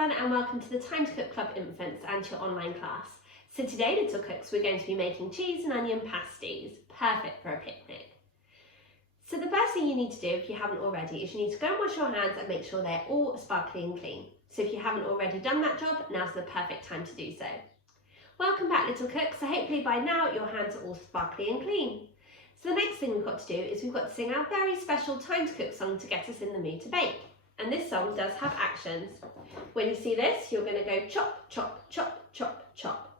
everyone, and welcome to the Time to Cook Club Infants and your online class. So today, little cooks, we're going to be making cheese and onion pasties, perfect for a picnic. So the first thing you need to do, if you haven't already, is you need to go and wash your hands and make sure they're all sparkly and clean. So if you haven't already done that job, now's the perfect time to do so. Welcome back, little cooks. So hopefully by now your hands are all sparkly and clean. So the next thing we've got to do is we've got to sing our very special Time to Cook song to get us in the mood to bake. And this song does have actions. When you see this, you're going to go chop, chop, chop, chop, chop.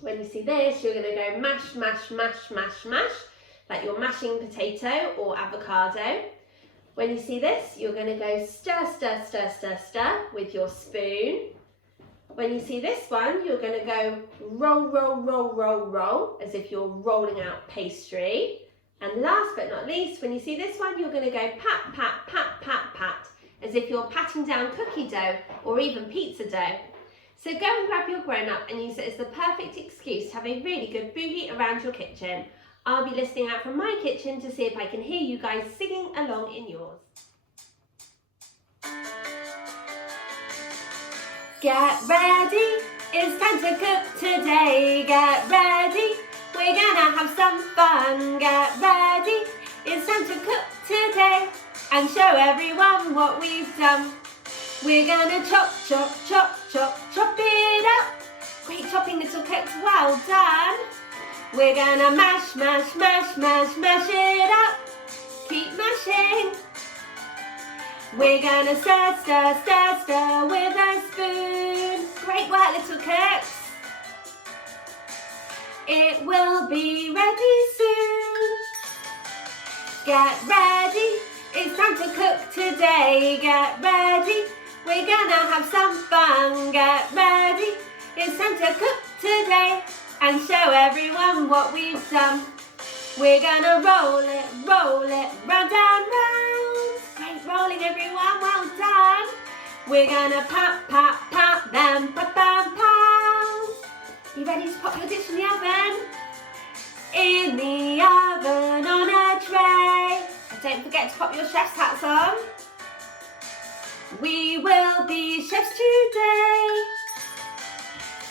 When you see this, you're going to go mash, mash, mash, mash, mash, like you're mashing potato or avocado. When you see this, you're going to go stir, stir, stir, stir, stir with your spoon. When you see this one, you're going to go roll, roll, roll, roll, roll, as if you're rolling out pastry. And last but not least, when you see this one, you're going to go pat, pat, pat, pat, pat, as if you're patting down cookie dough or even pizza dough. So go and grab your grown-up and use it as the perfect excuse to have a really good boogie around your kitchen. I'll be listening out from my kitchen to see if I can hear you guys singing along in yours. Get ready, it's time to cook today. Get ready, we're gonna have some fun. Get ready, it's time to cook today and show everyone what we've done. We're gonna chop, chop, chop, chop, chop it up. Great chopping, little cooks, well done. We're gonna mash, mash, mash, mash, mash it up. Keep mashing. We're gonna stir, stir, stir, stir with a spoon. Great work, little cooks. It will be ready soon. Get ready, it's time to cook today. Get ready, we're gonna have some fun. Get ready, it's time to cook today and show everyone what we've done. We're gonna roll it, round and round. Great rolling, everyone, well done. We're gonna pat, pat, pat, then pat, pat, pat. You ready to pop your dish in the oven? In the oven on a tray. And don't forget to pop your chef's hats on. We will be chefs today.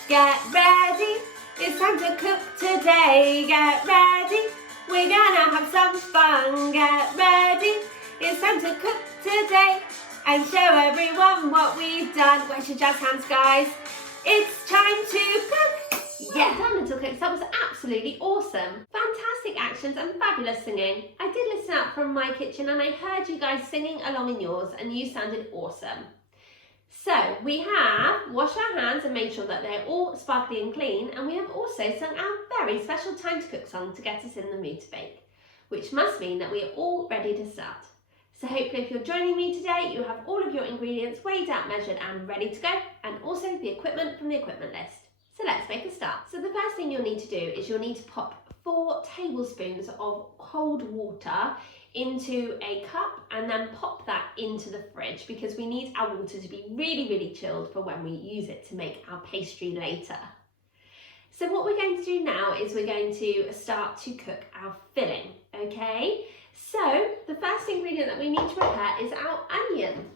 Get ready, it's time to cook today. Get ready, we're gonna have some fun. Get ready, it's time to cook today and show everyone what we've done. Where's your jazz hands, guys? It's time to cook. Yeah, well done, little cooks. That was absolutely awesome. Fantastic actions and fabulous singing. I did listen out from my kitchen and I heard you guys singing along in yours and you sounded awesome. So we have washed our hands and made sure that they're all sparkly and clean, and we have also sung our very special Time to Cook song to get us in the mood to bake, which must mean that we are all ready to start. So hopefully if you're joining me today, you have all of your ingredients weighed out, measured and ready to go, and also the equipment from the equipment list. So let's make a start. So the first thing you'll need to do is you'll need to pop 4 tablespoons of cold water into a cup and then pop that into the fridge because we need our water to be really, really chilled for when we use it to make our pastry later. So what we're going to do now is we're going to start to cook our filling, okay? So the first ingredient that we need to prepare is our onion.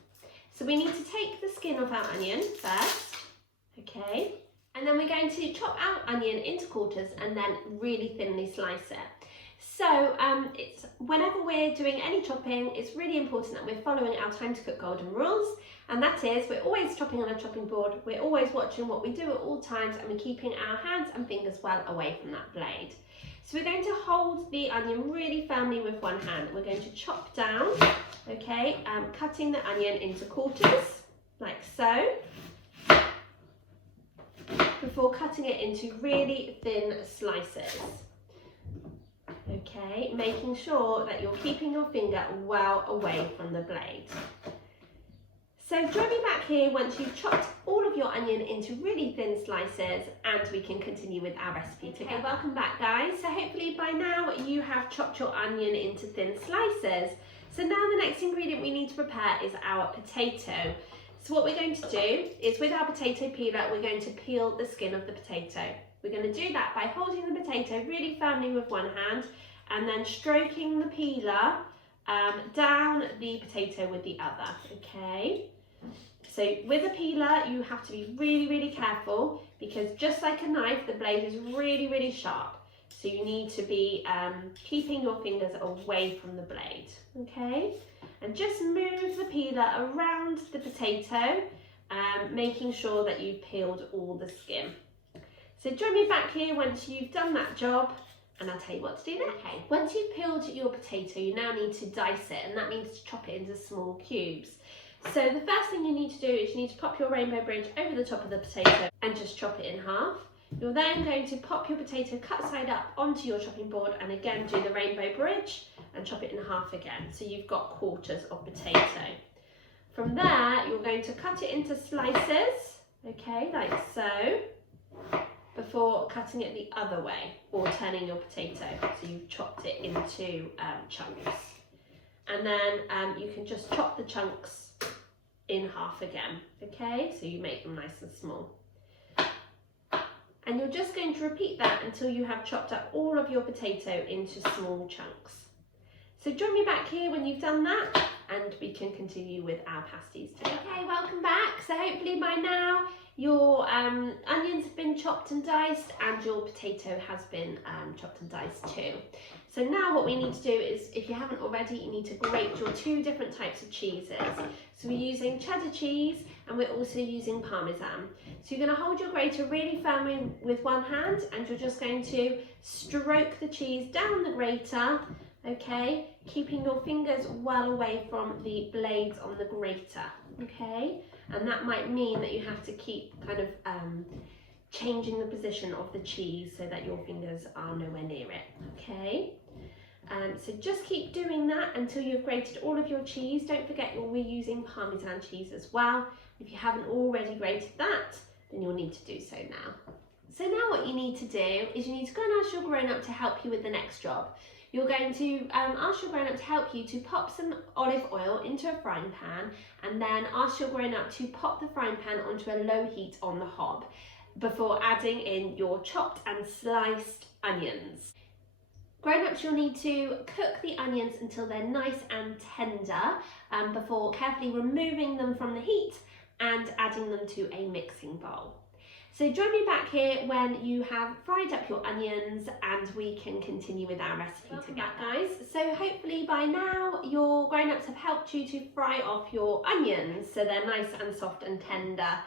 So we need to take the skin off our onion first, okay? And then we're going to chop our onion into quarters and then really thinly slice it. So whenever we're doing any chopping, it's really important that we're following our Time to Cook golden rules. And that is, we're always chopping on a chopping board, we're always watching what we do at all times, and we're keeping our hands and fingers well away from that blade. So we're going to hold the onion really firmly with one hand. We're going to chop down, okay, cutting the onion into quarters, like so, before cutting it into really thin slices. Okay, making sure that you're keeping your finger well away from the blade. So join me back here once you've chopped all of your onion into really thin slices and we can continue with our recipe together. Okay, welcome back, guys. So hopefully by now you have chopped your onion into thin slices. So now the next ingredient we need to prepare is our potato. So what we're going to do is with our potato peeler, we're going to peel the skin of the potato. We're going to do that by holding the potato really firmly with one hand and then stroking the peeler down the potato with the other, okay? So with a peeler, you have to be really, really careful because just like a knife, the blade is really, really sharp. So you need to be keeping your fingers away from the blade, okay? And just move the peeler around the potato, making sure that you've peeled all the skin. So join me back here once you've done that job, and I'll tell you what to do next. Okay, once you've peeled your potato, you now need to dice it, and that means to chop it into small cubes. So the first thing you need to do is you need to pop your rainbow bridge over the top of the potato and just chop it in half. You're then going to pop your potato cut side up onto your chopping board and again do the rainbow bridge and chop it in half again. So you've got quarters of potato. From there, you're going to cut it into slices, okay, like so, before cutting it the other way or turning your potato. So you've chopped it into chunks. And then you can just chop the chunks in half again, okay? So you make them nice and small. And you're just going to repeat that until you have chopped up all of your potato into small chunks. So join me back here when you've done that and we can continue with our pasties together. Okay, welcome back. So hopefully by now your onions have been chopped and diced and your potato has been chopped and diced too. So now what we need to do is, if you haven't already, you need to grate your two different types of cheeses. So we're using cheddar cheese and we're also using Parmesan. So you're going to hold your grater really firmly with one hand and you're just going to stroke the cheese down the grater, okay, keeping your fingers well away from the blades on the grater, okay? And that might mean that you have to keep kind of changing the position of the cheese so that your fingers are nowhere near it, okay? So just keep doing that until you've grated all of your cheese. Don't forget we're using Parmesan cheese as well. If you haven't already grated that, then you'll need to do so now. So now what you need to do is you need to go and ask your grown-up to help you with the next job. You're going to ask your grown-up to help you to pop some olive oil into a frying pan and then ask your grown-up to pop the frying pan onto a low heat on the hob before adding in your chopped and sliced onions. Grown-ups, you'll need to cook the onions until they're nice and tender before carefully removing them from the heat and adding them to a mixing bowl. So join me back here when you have fried up your onions and we can continue with our recipe together. Guys, so hopefully by now your grown-ups have helped you to fry off your onions so they're nice and soft and tender.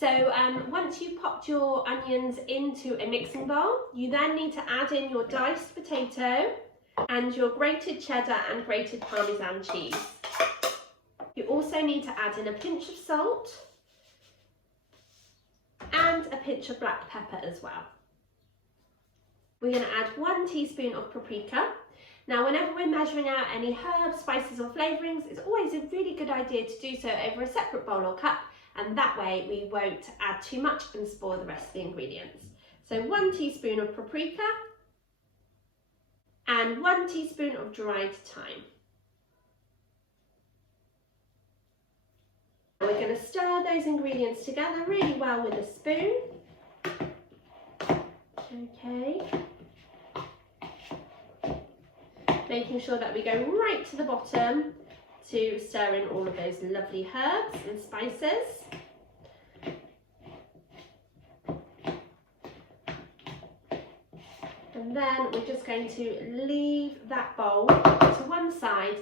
So once you've popped your onions into a mixing bowl, you then need to add in your diced potato and your grated cheddar and grated Parmesan cheese. You also need to add in a pinch of salt and a pinch of black pepper as well. We're going to add 1 teaspoon of paprika. Now, whenever we're measuring out any herbs, spices or flavourings, it's always a really good idea to do so over a separate bowl or cup, and that way we won't add too much and spoil the rest of the ingredients. So 1 teaspoon of paprika and 1 teaspoon of dried thyme. We're going to stir those ingredients together really well with a spoon. Okay. Making sure that we go right to the bottom to stir in all of those lovely herbs and spices. And then we're just going to leave that bowl to one side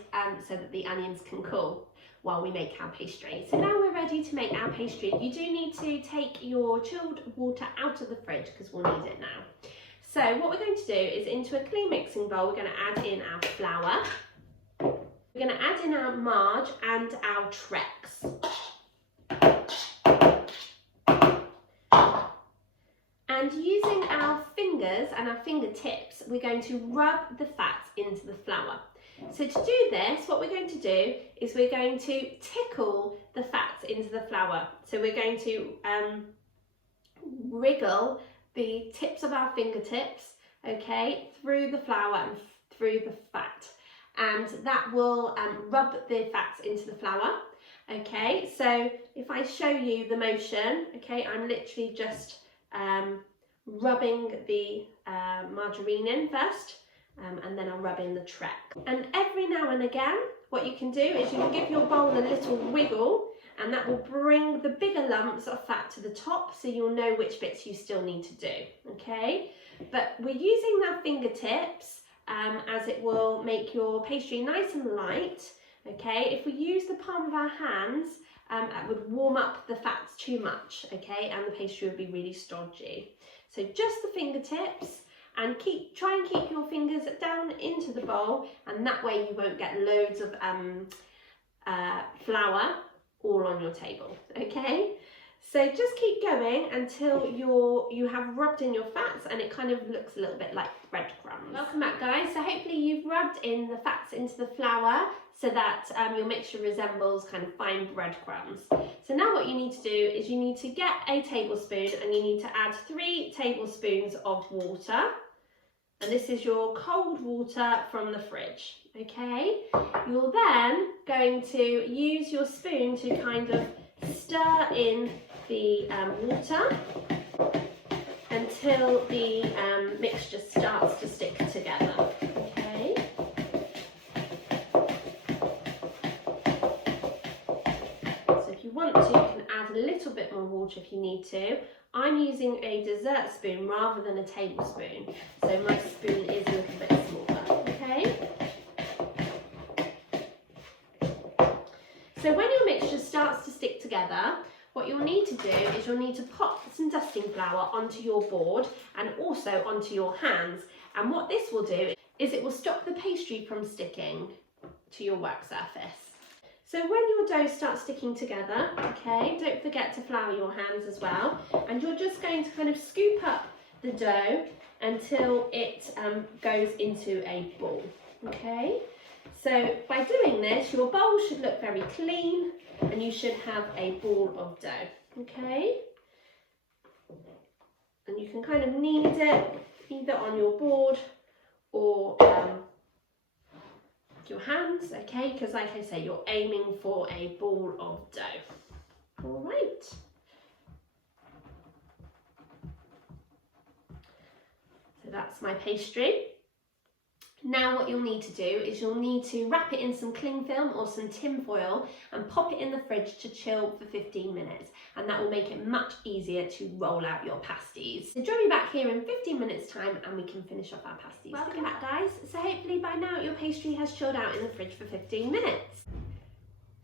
so that the onions can cool while we make our pastry. So now we're ready to make our pastry. You do need to take your chilled water out of the fridge because we'll need it now. So what we're going to do is, into a clean mixing bowl, we're going to add in our flour. We're going to add in our marge and our Trex. And using our fingers and our fingertips, we're going to rub the fat into the flour. So to do this, what we're going to do is we're going to tickle the fat into the flour. So we're going to wriggle the tips of our fingertips, okay, through the flour and through the fat. And that will rub the fats into the flour. Okay, so if I show you the motion, okay, I'm literally just rubbing the margarine in first, and then I'll rub in the Trex. And every now and again, what you can do is you can give your bowl a little wiggle and that will bring the bigger lumps of fat to the top, so you'll know which bits you still need to do, okay? But we're using our fingertips as it will make your pastry nice and light, okay? If we use the palm of our hands, it would warm up the fats too much, okay? And the pastry would be really stodgy. So just the fingertips, and try and keep your fingers down into the bowl, and that way you won't get loads of flour all on your table, okay? So just keep going until you have rubbed in your fats and it kind of looks a little bit like breadcrumbs. Welcome back, guys. So hopefully you've rubbed in the fats into the flour so that your mixture resembles kind of fine breadcrumbs. So now what you need to do is you need to get a tablespoon and you need to add 3 tablespoons of water. And this is your cold water from the fridge, okay? You're then going to use your spoon to kind of stir in the water until the mixture starts to stick together, okay? So if you want to, you can add a little bit more water if you need to. I'm using a dessert spoon rather than a tablespoon, so my spoon is a little bit smaller, okay? So when your mixture starts to stick together, what you'll need to do is you'll need to pop some dusting flour onto your board and also onto your hands. And what this will do is it will stop the pastry from sticking to your work surface. So when your dough starts sticking together, okay, don't forget to flour your hands as well. And you're just going to kind of scoop up the dough until it goes into a ball, okay? So by doing this, your bowl should look very clean and you should have a ball of dough, okay? And you can kind of knead it either on your board or your hands, okay? Because like I say, you're aiming for a ball of dough. All right. So that's my pastry. Now what you'll need to do is you'll need to wrap it in some cling film or some tin foil and pop it in the fridge to chill for 15 minutes, and that will make it much easier to roll out your pasties. So join me back here in 15 minutes time and we can finish off our pasties. Welcome back, guys. So hopefully by now your pastry has chilled out in the fridge for 15 minutes.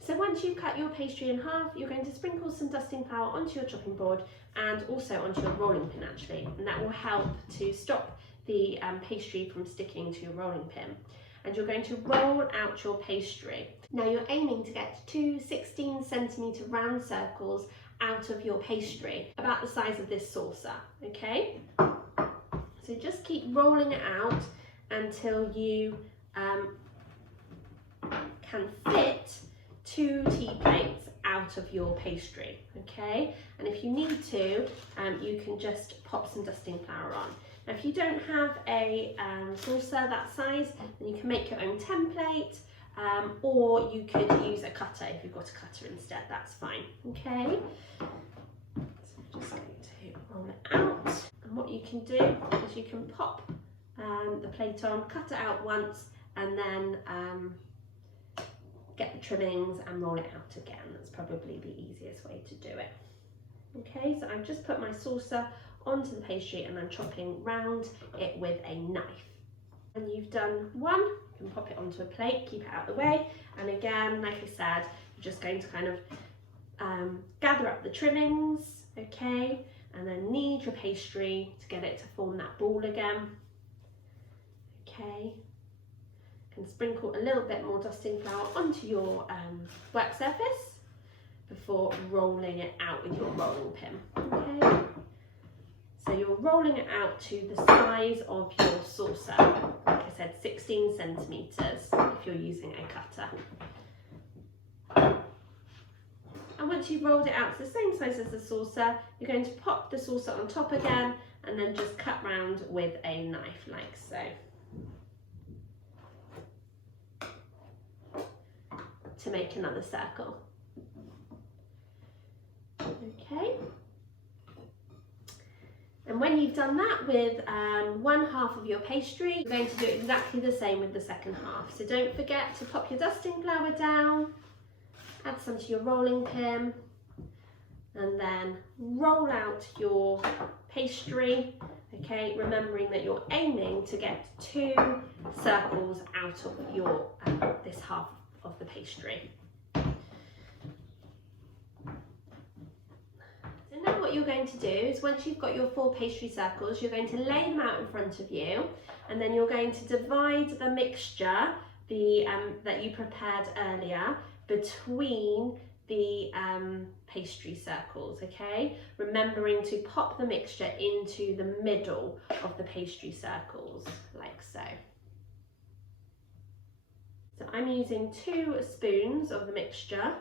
So once you've cut your pastry in half, you're going to sprinkle some dusting flour onto your chopping board and also onto your rolling pin actually, and that will help to stop the pastry from sticking to your rolling pin. And you're going to roll out your pastry. Now you're aiming to get 2 16cm round circles out of your pastry, about the size of this saucer, okay? So just keep rolling it out until you can fit 2 tea plates out of your pastry, okay? And if you need to, you can just pop some dusting flour on. Now if you don't have a saucer that size, then you can make your own template, or you could use a cutter if you've got a cutter instead, that's fine, okay? So I'm just going to roll it out, and what you can do is you can pop the plate on, cut it out once, and then get the trimmings and roll it out again. That's probably the easiest way to do it. Okay, so I've just put my saucer onto the pastry and I'm chopping round it with a knife. And you've done one, you can pop it onto a plate, keep it out of the way. And again, like I said, you're just going to kind of gather up the trimmings, okay, and then knead your pastry to get it to form that ball again. Okay, and sprinkle a little bit more dusting flour onto your work surface before rolling it out with your rolling pin, okay? So you're rolling it out to the size of your saucer, like I said, 16 centimetres if you're using a cutter. And once you've rolled it out to the same size as the saucer, you're going to pop the saucer on top again and then just cut round with a knife like so. To make another circle. Okay. And when you've done that with one half of your pastry, you're going to do exactly the same with the second half. So don't forget to pop your dusting flour down Add some to your rolling pin and then roll out your pastry, okay, remembering that you're aiming to get 2 circles out of your this half of the pastry. So now what you're going to do is once you've got your 4 pastry circles, you're going to lay them out in front of you, and then you're going to divide the mixture that you prepared earlier between the pastry circles, okay? Remembering to pop the mixture into the middle of the pastry circles, like so. So I'm using 2 spoons of the mixture,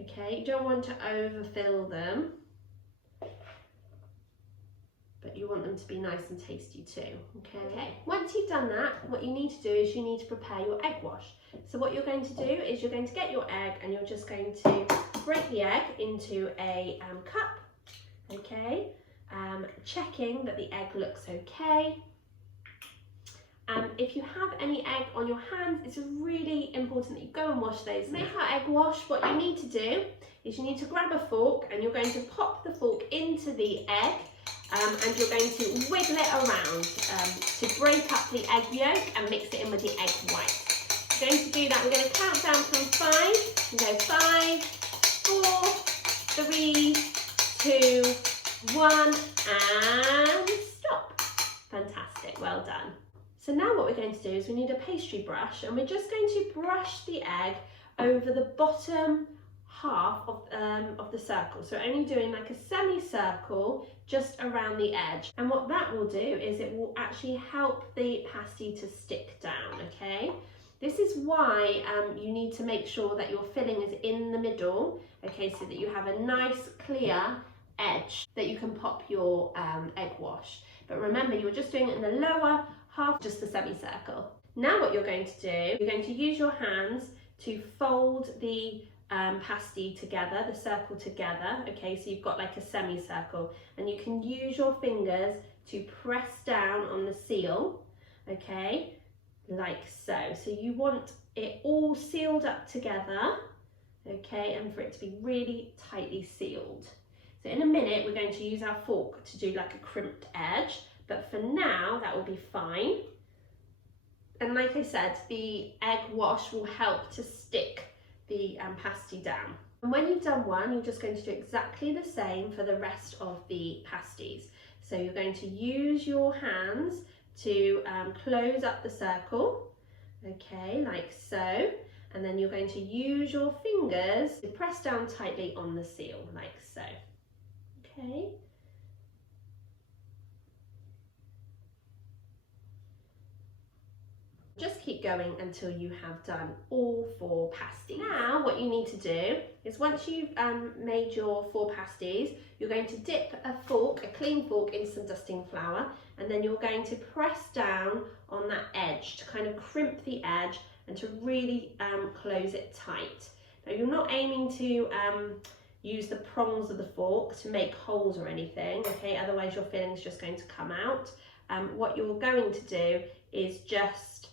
okay? You don't want to overfill them, but you want them to be nice and tasty too, okay? Once you've done that, what you need to do is you need to prepare your egg wash. So what you're going to do is you're going to get your egg and you're just going to break the egg into a cup, okay? Checking that the egg looks okay. If you have any egg on your hands, it's really important that you go and wash those. To make our egg wash, what you need to do is you need to grab a fork and you're going to pop the fork into the egg, and you're going to wiggle it around to break up the egg yolk and mix it in with the egg white. We're going to do that. We're going to count down from 5. We go 5, 4, 3, 2, 1, and stop. Fantastic, well done. So now what we're going to do is we need a pastry brush, and we're just going to brush the egg over the bottom half of the circle. So only doing like a semicircle just around the edge. And what that will do is it will actually help the pasty to stick down, okay? This is why you need to make sure that your filling is in the middle, okay, so that you have a nice clear edge that you can pop your egg wash. But remember, you're just doing it in the lower half, just the semicircle. Now what you're going to do, you're going to use your hands to fold the pasty together, the circle together, okay, so you've got like a semicircle, and you can use your fingers to press down on the seal, okay, like so. So you want it all sealed up together, okay, and for it to be really tightly sealed. So in a minute we're going to use our fork to do like a crimped edge, but for now that will be fine. And like I said, the egg wash will help to stick the pasty down. And when you've done one, you're just going to do exactly the same for the rest of the pasties. So you're going to use your hands to close up the circle, okay, like so, and then you're going to use your fingers to press down tightly on the seal, like so, okay. Just keep going until you have done all 4 pasties. Now what you need to do is once you've made your 4 pasties, you're going to dip a fork, a clean fork, into some dusting flour, and then you're going to press down on that edge to kind of crimp the edge and to really close it tight. Now you're not aiming to use the prongs of the fork to make holes or anything, okay, otherwise your filling is just going to come out. What you're going to do is just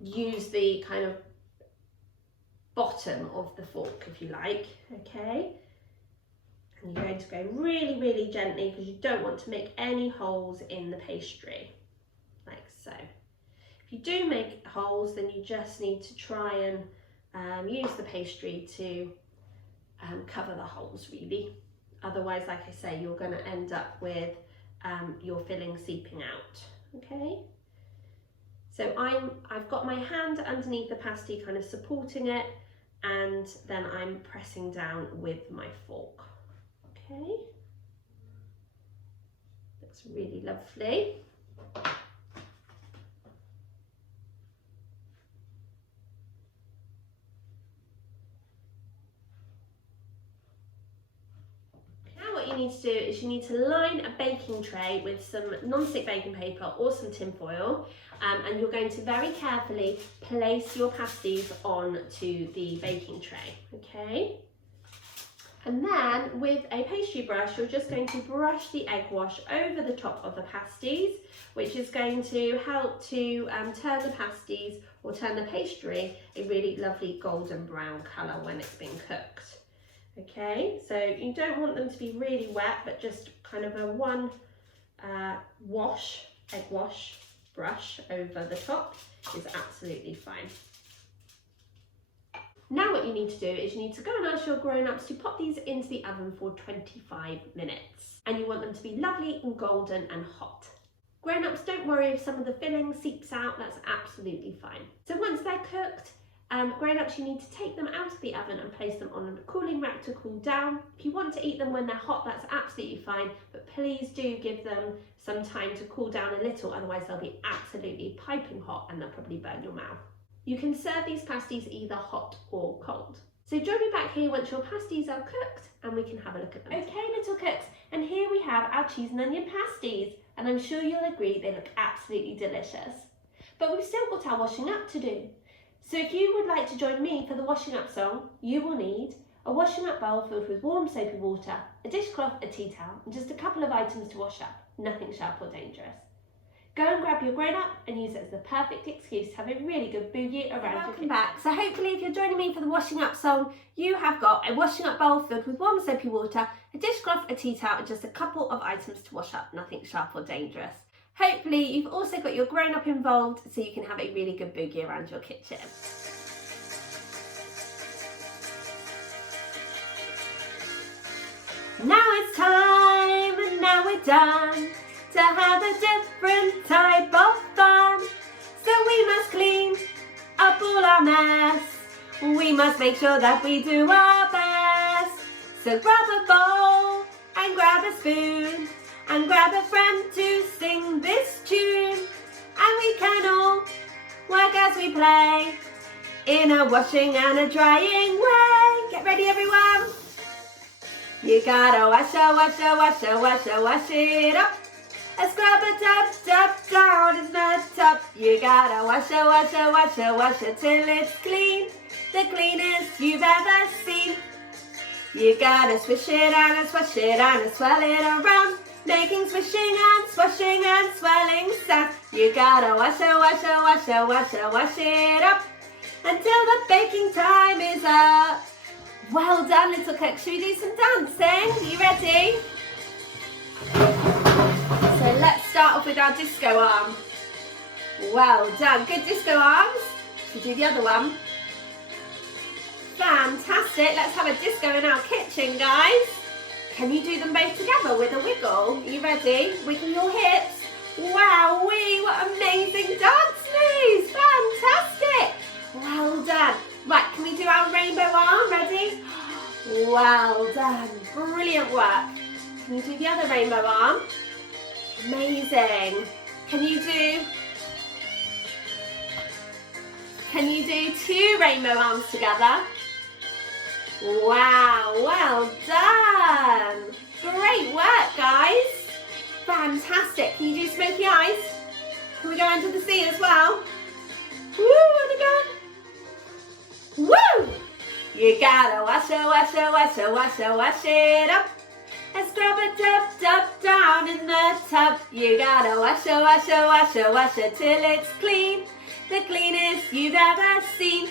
use the kind of bottom of the fork, if you like, okay, and you're going to go really, really gently because you don't want to make any holes in the pastry, like so. If you do make holes, then you just need to try and use the pastry to cover the holes, really. Otherwise, like I say, you're going to end up with your filling seeping out, okay. So I've got my hand underneath the pasty kind of supporting it, and then I'm pressing down with my fork, okay. Looks really lovely. What you need to do is you need to line a baking tray with some non-stick baking paper or some tin foil, and you're going to very carefully place your pasties onto the baking tray, okay? And then with a pastry brush, you're just going to brush the egg wash over the top of the pasties, which is going to help to turn the pasties or turn the pastry a really lovely golden brown colour when it's been cooked. Okay, so you don't want them to be really wet, but just kind of a one egg wash brush over the top is absolutely fine. Now what you need to do is you need to go and ask your grown-ups to pop these into the oven for 25 minutes. And you want them to be lovely and golden and hot. Grown-ups, don't worry if some of the filling seeps out, that's absolutely fine. So once they're cooked, grown-ups, you need to take them out of the oven and place them on a cooling rack to cool down. If you want to eat them when they're hot, that's absolutely fine, but please do give them some time to cool down a little, otherwise they'll be absolutely piping hot and they'll probably burn your mouth. You can serve these pasties either hot or cold. So join me back here once your pasties are cooked and we can have a look at them. Okay, little cooks, and here we have our cheese and onion pasties, and I'm sure you'll agree they look absolutely delicious. But we've still got our washing up to do. So if you would like to join me for the washing up song, you will need a washing up bowl filled with warm soapy water, a dishcloth, a tea towel, and just a couple of items to wash up, nothing sharp or dangerous. Go and grab your grown-up and use it as the perfect excuse to have a really good boogie around your kitchen. Welcome back. So hopefully if you're joining me for the washing up song, you have got a washing up bowl filled with warm soapy water, a dishcloth, a tea towel, and just a couple of items to wash up, nothing sharp or dangerous. Hopefully you've also got your grown-up involved so you can have a really good boogie around your kitchen. Now it's time, and now we're done, to have a different type of fun. So we must clean up all our mess. We must make sure that we do our best. So grab a bowl and grab a spoon and grab a friend to sing this tune. And we can all work as we play in a washing and a drying way. Get ready, everyone. You gotta wash it up. A scrub a tub down in the tub. You gotta wash it till it's clean, the cleanest you've ever seen. You gotta swish it and swash it and swirl it around, making swishing and swashing and swirling sound. You gotta wash it up until the baking time is up. Well done, little cooks. Should we do some dancing? Are you ready? So let's start off with our disco arm. Well done. Good disco arms. Should we do the other one? Fantastic. Let's have a disco in our kitchen, guys. Can you do them both together with a wiggle? Are you ready? Wiggle your hips. Wowee, what amazing dance moves. Fantastic. Well done. Right, can we do our rainbow arm? Ready? Well done. Brilliant work. Can you do the other rainbow arm? Amazing. Can you do two rainbow arms together? Wow, well done. Great work, guys. Fantastic. Can you do smoky eyes? Can we go under the sea as well? Woo, and again. Woo! You gotta wash it up. And scrub a tub down in the tub. You gotta wash it till it's clean, the cleanest you've ever seen.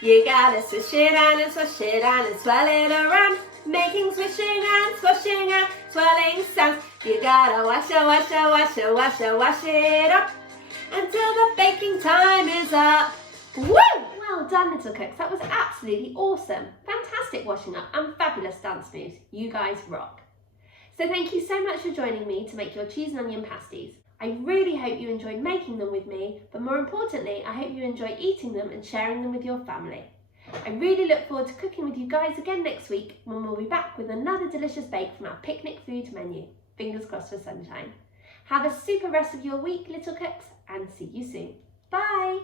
You gotta swish it and swash it and swirl it around, making swishing and swashing and swirling sounds. You gotta wash it up until the baking time is up. Woo! Well done, little cooks. That was absolutely awesome. Fantastic washing up and fabulous dance moves. You guys rock. So thank you so much for joining me to make your cheese and onion pasties. I really hope you enjoyed making them with me, but more importantly, I hope you enjoy eating them and sharing them with your family. I really look forward to cooking with you guys again next week when we'll be back with another delicious bake from our picnic food menu. Fingers crossed for sunshine. Have a super rest of your week, little cooks, and see you soon. Bye!